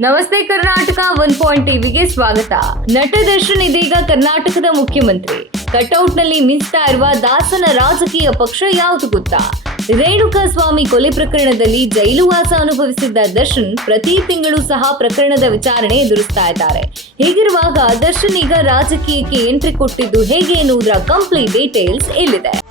ನಮಸ್ತೆ Karnataka one point ಟಿವಿಗೆ ಸ್ವಾಗತ. ನಟ ದರ್ಶನ್ ಇದೀಗ ಕರ್ನಾಟಕದ ಮುಖ್ಯಮಂತ್ರಿ. ಕಟೌಟ್ನಲ್ಲಿ ಮಿಂಚ್ತಾ ಇರುವ ದಾಸನ ರಾಜಕೀಯ ಪಕ್ಷ ಯಾವುದು ಗೊತ್ತಾ? ರೇಣುಕಾ ಸ್ವಾಮಿ ಕೊಲೆ ಪ್ರಕರಣದಲ್ಲಿ ಜೈಲುವಾಸ ಅನುಭವಿಸಿದ್ದ ದರ್ಶನ್ ಪ್ರತಿ ತಿಂಗಳು ಸಹ ಪ್ರಕರಣದ ವಿಚಾರಣೆ ಎದುರಿಸ್ತಾ ಇದ್ದಾರೆ. ಹೀಗಿರುವಾಗ ದರ್ಶನ್ ಈಗ ರಾಜಕೀಯಕ್ಕೆ ಎಂಟ್ರಿ ಕೊಟ್ಟಿದ್ದು ಹೇಗೆ ಎನ್ನುವುದರ ಕಂಪ್ಲೀಟ್ ಡೀಟೇಲ್ಸ್ ಇಲ್ಲಿದೆ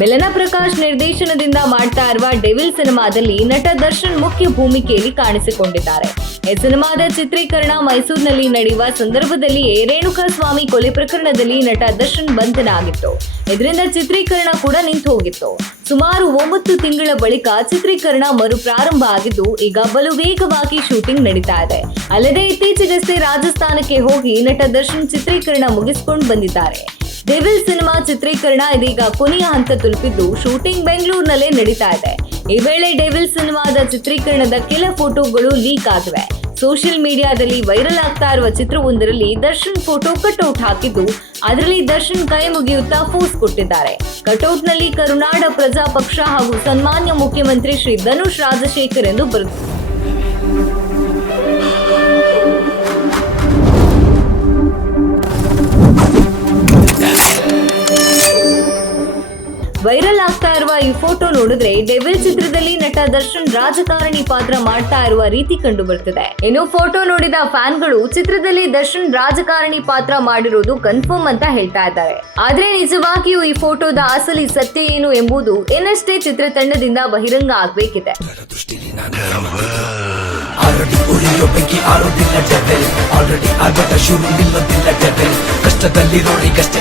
ಮಿಲನ ಪ್ರಕಾಶ್ ನಿರ್ದೇಶನದಿಂದ ಮಾಡ್ತಾ ಇರುವ ಡೆವಿಲ್ ಸಿನಿಮಾದಲ್ಲಿ ನಟ ದರ್ಶನ್ ಮುಖ್ಯ ಭೂಮಿಕೆಯಲ್ಲಿ ಕಾಣಿಸಿಕೊಂಡಿದ್ದಾರೆ. ಈ ಸಿನಿಮಾದ ಚಿತ್ರೀಕರಣ ಮೈಸೂರಿನಲ್ಲಿ ನಡೆಯುವ ಸಂದರ್ಭದಲ್ಲಿ ರೇಣುಕಾ ಸ್ವಾಮಿ ಕೊಲೆ ಪ್ರಕರಣದಲ್ಲಿ ನಟ ದರ್ಶನ್ ಬಂಧನ ಆಗಿತ್ತು ಇದರಿಂದ ಚಿತ್ರೀಕರಣ ಕೂಡ ನಿಂತು ಹೋಗಿತ್ತು ಸುಮಾರು ಒಂಬತ್ತು ತಿಂಗಳ ಬಳಿಕ ಚಿತ್ರೀಕರಣ ಮರು ಪ್ರಾರಂಭ ಆಗಿದ್ದು, ಈಗ ಬಲು ವೇಗವಾಗಿ ಶೂಟಿಂಗ್ ನಡೀತಾ ಇದೆ. ಅಲ್ಲದೆ ಇತ್ತೀಚೆಗಷ್ಟೇ ರಾಜಸ್ಥಾನಕ್ಕೆ ಹೋಗಿ ನಟ ದರ್ಶನ್ ಚಿತ್ರೀಕರಣ ಮುಗಿಸಿಕೊಂಡು ಬಂದಿದ್ದಾರೆ. ಡೆವಿಲ್ ಸಿನಿಮಾ ಚಿತ್ರೀಕರಣ ಇದೀಗ ಕೊನೆಯ ಹಂತ ತಲುಪಿದ್ದು ಶೂಟಿಂಗ್ ಬೆಂಗಳೂರಿನಲ್ಲೇ ನಡೀತಾ ಇದೆ. ಈ ವೇಳೆ ಡೆವಿಲ್ ಸಿನಿಮಾದ ಚಿತ್ರೀಕರಣದ ಕೆಲ ಫೋಟೋಗಳು ಲೀಕ್ ಆಗಿವೆ ಸೋಷಿಯಲ್ ಮೀಡಿಯಾದಲ್ಲಿ ವೈರಲ್ ಆಗ್ತಾ ಇರುವ ಚಿತ್ರವೊಂದರಲ್ಲಿ ದರ್ಶನ್ ಫೋಟೋ ಕಟ್ಔಟ್ ಹಾಕಿದ್ದು, ಅದರಲ್ಲಿ ದರ್ಶನ್ ಕೈ ಮುಗಿಯುತ್ತಾ ಪೋಸ್ ಕೊಟ್ಟಿದ್ದಾರೆ. ಕಟೌಟ್ನಲ್ಲಿ ಕರುನಾಡ ಪ್ರಜಾಪಕ್ಷ ಹಾಗೂ ಸನ್ಮಾನ್ಯ ಮುಖ್ಯಮಂತ್ರಿ ಶ್ರೀ ಧನುಷ್ ರಾಜಶೇಖರ್ ಎಂದು ಬರೆದಿದೆ ವೈರಲ್ ಆಗ್ತಾ ಇರುವ ಈ ಫೋಟೋ ನೋಡಿದ್ರೆ ಡೆವಿಲ್ ಚಿತ್ರದಲ್ಲಿ ನಟ ದರ್ಶನ್ ರಾಜಕಾರಣಿ ಪಾತ್ರ ಮಾಡ್ತಾ ಇರುವ ರೀತಿ ಕಂಡು ಬರ್ತದೆ ಇನ್ನು ಫೋಟೋ ನೋಡಿದ ಫ್ಯಾನ್ಗಳು ಚಿತ್ರದಲ್ಲಿ ದರ್ಶನ್ ರಾಜಕಾರಣಿ ಪಾತ್ರ ಮಾಡಿರೋದು ಕನ್ಫರ್ಮ್ ಅಂತ ಹೇಳ್ತಾ ಇದ್ದಾರೆ. ಆದ್ರೆ ನಿಜವಾಗಿಯೂ ಈ ಫೋಟೋದ ಅಸಲಿ ಸತ್ಯ ಏನು ಎಂಬುದು ಇನ್ನಷ್ಟೇ ಚಿತ್ರತಂಡದಿಂದ ಬಹಿರಂಗ ಆಗ್ಬೇಕಿದೆ. ಆಲ್ರೆಡಿ ಶುರು, ನಿಲ್ಲೋದಿಲ್ಲ ಡೆವೆಲ್ ಕಷ್ಟದಲ್ಲಿರೋರಿಗಷ್ಟೇ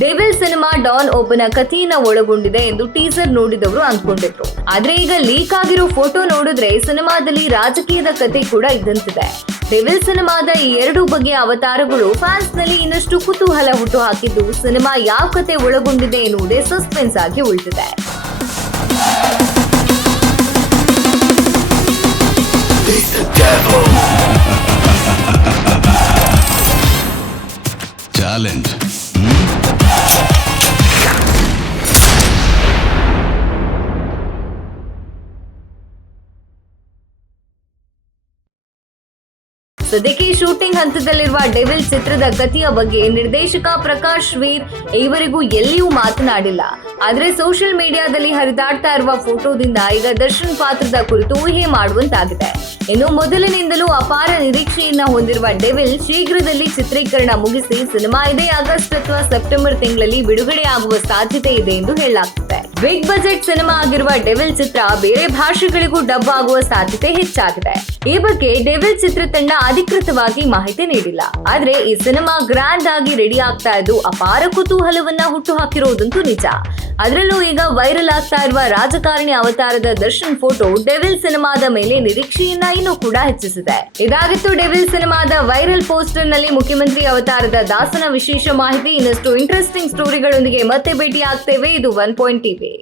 ಡೆವಿಲ್. ಸಿನಿಮಾ ಡಾನ್ ಓಪನ್ ಕಥೆಯನ್ನ ಒಳಗೊಂಡಿದೆ ಎಂದು ಟೀಸರ್ ನೋಡಿದವರು ಅಂದ್ಕೊಂಡಿದ್ರು. ಆದ್ರೆ ಈಗ ಲೀಕ್ ಆಗಿರೋ ಫೋಟೋ ನೋಡಿದ್ರೆ ಸಿನಿಮಾದಲ್ಲಿ ರಾಜಕೀಯದ ಕತೆ ಕೂಡ ಇದ್ದಂತಿದೆ. ಡೆವಿಲ್ ಸಿನಿಮಾದ ಈ ಎರಡು ಬಗೆಯ ಅವತಾರಗಳು ಫ್ಯಾನ್ಸ್ನಲ್ಲಿ ಇನ್ನಷ್ಟು ಕುತೂಹಲ ಹುಟ್ಟು ಹಾಕಿದ್ದು ಸಿನಿಮಾ ಯಾವ ಕತೆ ಒಳಗೊಂಡಿದೆ ಎನ್ನುವುದೇ ಸಸ್ಪೆನ್ಸ್ ಆಗಿ ಉಳಿದಿದೆ. Talent. ಸದ್ಯಕ್ಕೆ ಶೂಟಿಂಗ್ ಹಂತದಲ್ಲಿರುವ ಡೆವಿಲ್ ಚಿತ್ರದ ಕಥೆಯ ಬಗ್ಗೆ ನಿರ್ದೇಶಕ ಪ್ರಕಾಶ್ ವೀರ್ ಈವರೆಗೂ ಎಲ್ಲಿಯೂ ಮಾತನಾಡಿಲ್ಲ. ಆದ್ರೆ ಸೋಷಿಯಲ್ ಮೀಡಿಯಾದಲ್ಲಿ ಹರಿದಾಡ್ತಾ ಇರುವ ಫೋಟೋದಿಂದ ಈಗ ದರ್ಶನ್ ಪಾತ್ರದ ಕುರಿತು ಊಹೆ ಮಾಡುವಂತಾಗಿದೆ. ಇನ್ನು ಮೊದಲಿನಿಂದಲೂ ಅಪಾರ ನಿರೀಕ್ಷೆಯನ್ನ ಹೊಂದಿರುವ ಡೆವಿಲ್ ಶೀಘ್ರದಲ್ಲಿ ಚಿತ್ರೀಕರಣ ಮುಗಿಸಿ ಸಿನಿಮಾ ಇದೇ ಆಗಸ್ಟ್ ಅಥವಾ ಸೆಪ್ಟೆಂಬರ್ ತಿಂಗಳಲ್ಲಿ ಬಿಡುಗಡೆ ಆಗುವ ಸಾಧ್ಯತೆ ಇದೆ ಎಂದು ಹೇಳಲಾಗ್ತಿದೆ. ಬಿಗ್ ಬಜೆಟ್ ಸಿನಿಮಾ ಆಗಿರುವ ಡೆವಿಲ್ ಚಿತ್ರ ಬೇರೆ ಭಾಷೆಗಳಿಗೂ ಡಬ್ ಆಗುವ ಸಾಧ್ಯತೆ ಹೆಚ್ಚಾಗಿದೆ. ಈ ಬಗ್ಗೆ ಡೆವಿಲ್ ಚಿತ್ರತಂಡ ಅಧಿಕೃತವಾಗಿ ಮಾಹಿತಿ ನೀಡಿಲ್ಲ. ಆದ್ರೆ ಈ ಸಿನಿಮಾ ಗ್ರ್ಯಾಂಡ್ ಆಗಿ ರೆಡಿ ಆಗ್ತಾ ಇದ್ದು ಅಪಾರ ಕುತೂಹಲವನ್ನ ಹುಟ್ಟು ಹಾಕಿರೋದಂತೂ ನಿಜ. ಅದರಲ್ಲೂ ಈಗ ವೈರಲ್ ಆಗ್ತಾ ಇರುವ ರಾಜಕಾರಣಿ ಅವತಾರದ ದರ್ಶನ್ ಫೋಟೋ ಡೆವಿಲ್ ಸಿನಿಮಾದ ಮೇಲೆ ನಿರೀಕ್ಷೆಯನ್ನ ಇನ್ನೂ ಕೂಡ ಹೆಚ್ಚಿಸಿದೆ. ಇದಾಗಿತ್ತು ಡೆವಿಲ್ ಸಿನಿಮಾದ ವೈರಲ್ ಪೋಸ್ಟರ್ನಲ್ಲಿ ಮುಖ್ಯಮಂತ್ರಿ ಅವತಾರದ ದಾಸನ ವಿಶೇಷ ಮಾಹಿತಿ. ಇನ್ನಷ್ಟು ಇಂಟ್ರೆಸ್ಟಿಂಗ್ ಸ್ಟೋರಿಗಳೊಂದಿಗೆ ಮತ್ತೆ ಭೇಟಿ ಆಗ್ತೇವೆ ಇದು ಒನ್ ಪಾಯಿಂಟ್ ಟಿವಿ.